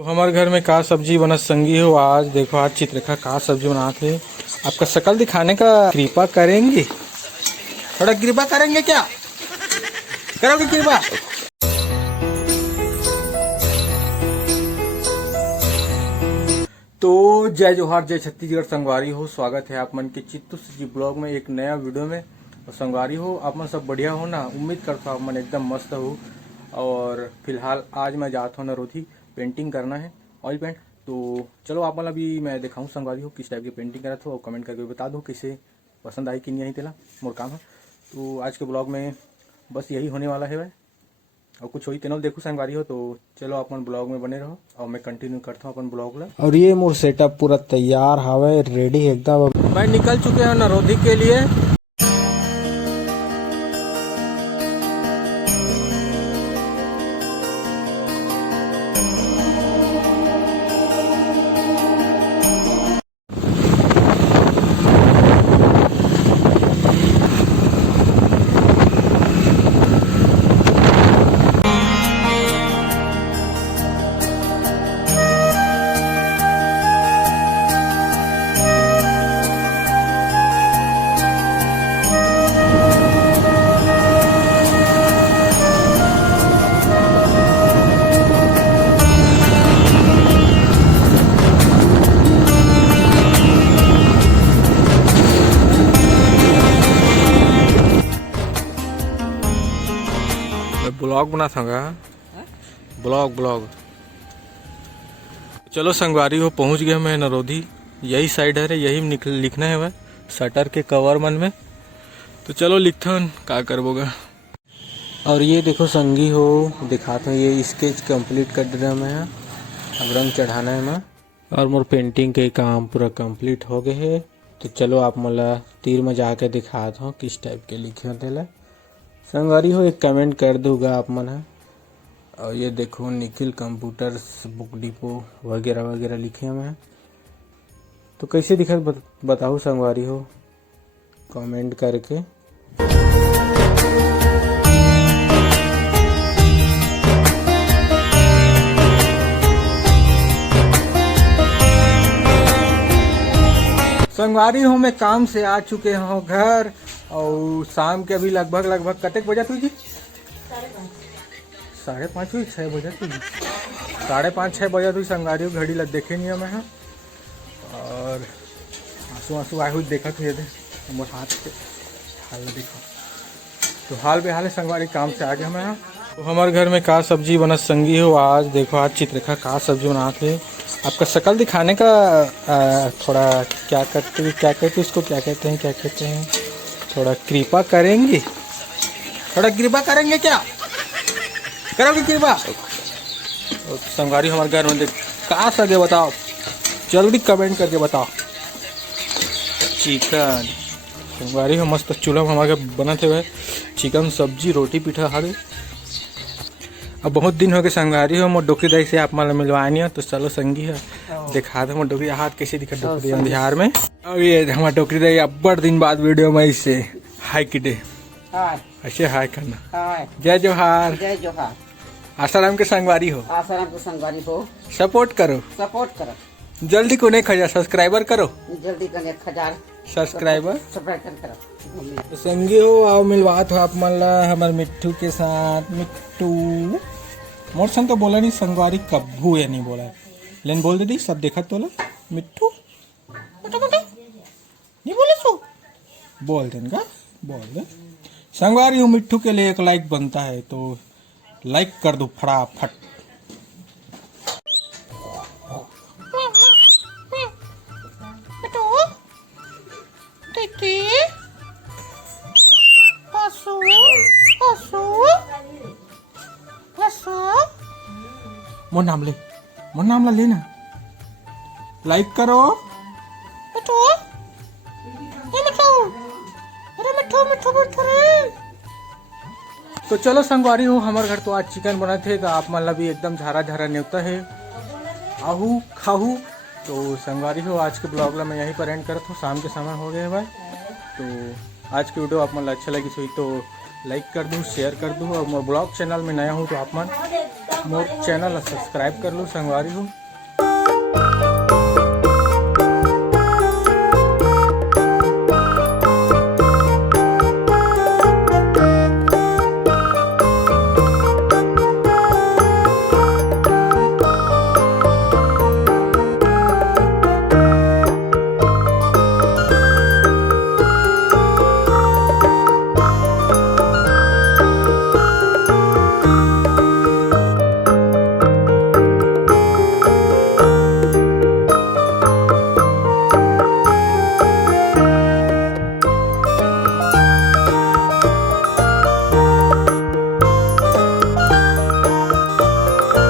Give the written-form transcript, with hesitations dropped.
तो हमारे घर में का सब्जी बनत संगी हो। आज देखो आज चित्ररेखा का सब्जी बनाते हैं। आपका शकल दिखाने का कृपा करेंगे, थोड़ा कृपा करेंगे क्या, करोगे कृपा? तो जय जोहार, जय छत्तीसगढ़। संगवारी हो, स्वागत है आप मन के चित्तू जी ब्लॉग में एक नया वीडियो में। और संगवारी हो, आप मन सब बढ़िया हो ना? उम्मीद करता हूँ आप मन एकदम मस्त हो। और फिलहाल आज मैं जाता हूँ नरोधी, पेंटिंग करना है, ऑयल पेंट। तो चलो आप मन अभी मैं दिखाऊँ संगवारी हो किस टाइप की पेंटिंग करा था, और कमेंट करके बता दो किसे पसंद आई कि नहीं आई। तेला मोर काम है। तो आज के ब्लॉग में बस यही होने वाला है भाई, और कुछ हुई तेनो देखो संगवारी हो। तो चलो अपन ब्लॉग में बने रहो और मैं कंटिन्यू करता हूँ अपन ब्लॉग ला। और ये मोर सेटअप पूरा तैयार हवे, रेडी एकदम। भाई निकल चुके हैं नरोधी के लिए। ब्लॉग बना था ब्लॉग। चलो संगवारी हो, पहुंच गए मैं नरोधी। यही साइड है रे, यही लिखना है वह शटर के कवर मन में। तो चलो लिखता हूँ का करबोगा। और ये देखो संगी हो, दिखाता हूँ ये स्केच कंप्लीट कर दिया मैं। अब रंग चढ़ाना है मैं, और मोर पेंटिंग के काम पूरा कंप्लीट हो गए है। तो चलो आप मला तीर में जाके दिखाता हूँ किस टाइप के लिखे होते। संगवारी हो एक कमेंट कर दूंगा आप मन है। और ये देखो निखिल कंप्यूटर्स बुक डिपो वगैरह वगैरह लिखे हुए हैं। तो कैसे दिखा बताओ संगवारी हो कमेंट करके। संगवारी हो मैं काम से आ चुके हूँ घर, और शाम के अभी लगभग कतेक बजा तुझी? 5:30 हुई, 6 बजा तुझी, 5:30-6 बजा तुझी। संगवारी हो घड़ी लग देखे नहीं मैं। और आंसू आए हुई देखा तुझे दे मोर हाथ के हाल देखो। तो हाल बेहाल है संगवारी, काम से आ गया मैं। तो हमारे घर में का सब्जी बनत संगी हो। आज देखो आज चित्ररेखा का सब्जी बनाते हैं। आपका शकल दिखाने का थोड़ा क्या कहते हैं इसको, क्या कहते हैं, थोड़ा कृपा करेंगे, क्या, करोगे कृपा? संगवारी हमारे घर में देख का सगे बताओ, जल्दी कमेंट करके बताओ। चिकन संगवारी हो मस्त चूल्हा में हमारे बना थे हुए चिकन सब्जी रोटी पीठा हारे। अब बहुत दिन हो गए संगवारी हो मोर डोकरी दाई से आप मन मिलवानी हो। तो चलो संगी है दिखा दो मोर डोकरी हाथ कैसे दिखा डोकरी अंधियार में। और ये हमारा डोकरी दाई अब्बड़ दिन बाद वीडियो में इससे हाय किडे ऐसे हाय करना। जय जोहार, जय जोहार। आसाराम के संगवारी हो, आसाराम के संगवारी हो। सपोर्ट करो, जल्दी को नहीं खजा सब्सक्राइबर करो, जल्दी कने 1000 सब्सक्राइबर करो। तो संगी हो आओ मिलवात हो आप मन ला हमारे मिट्टू के साथ। मिट्टू मोर संग तो बोला नहीं संगवारी कब्बू या नहीं बोला, लेकिन बोल दे दी सब देखा तो मिट्टू नहीं बोले सो बोल देगा, बोल दे संगवारी हो। मिट्टू के लिए एक लाइक बनता है, तो लाइक कर दो फटाफट। मोर नाम ला लेना, लाइक करो। तो चलो संगवारी हो, हमारे घर तो आज चिकन बना थे। तो आप मतलब भी एकदम झारा झारा न्योता है, आहू खाहू। तो संगवारी हो आज के ब्लॉग ला मैं यहीं पर एंड करता हूँ, शाम के समय हो गए भाई। तो आज की वीडियो आप मतलब अच्छा लगी तो लाइक कर दूँ, शेयर कर दूँ। और मैं ब्लॉग चैनल में नया हूँ तो आप मन मोर चैनल सब्सक्राइब कर लो संगवारी हो।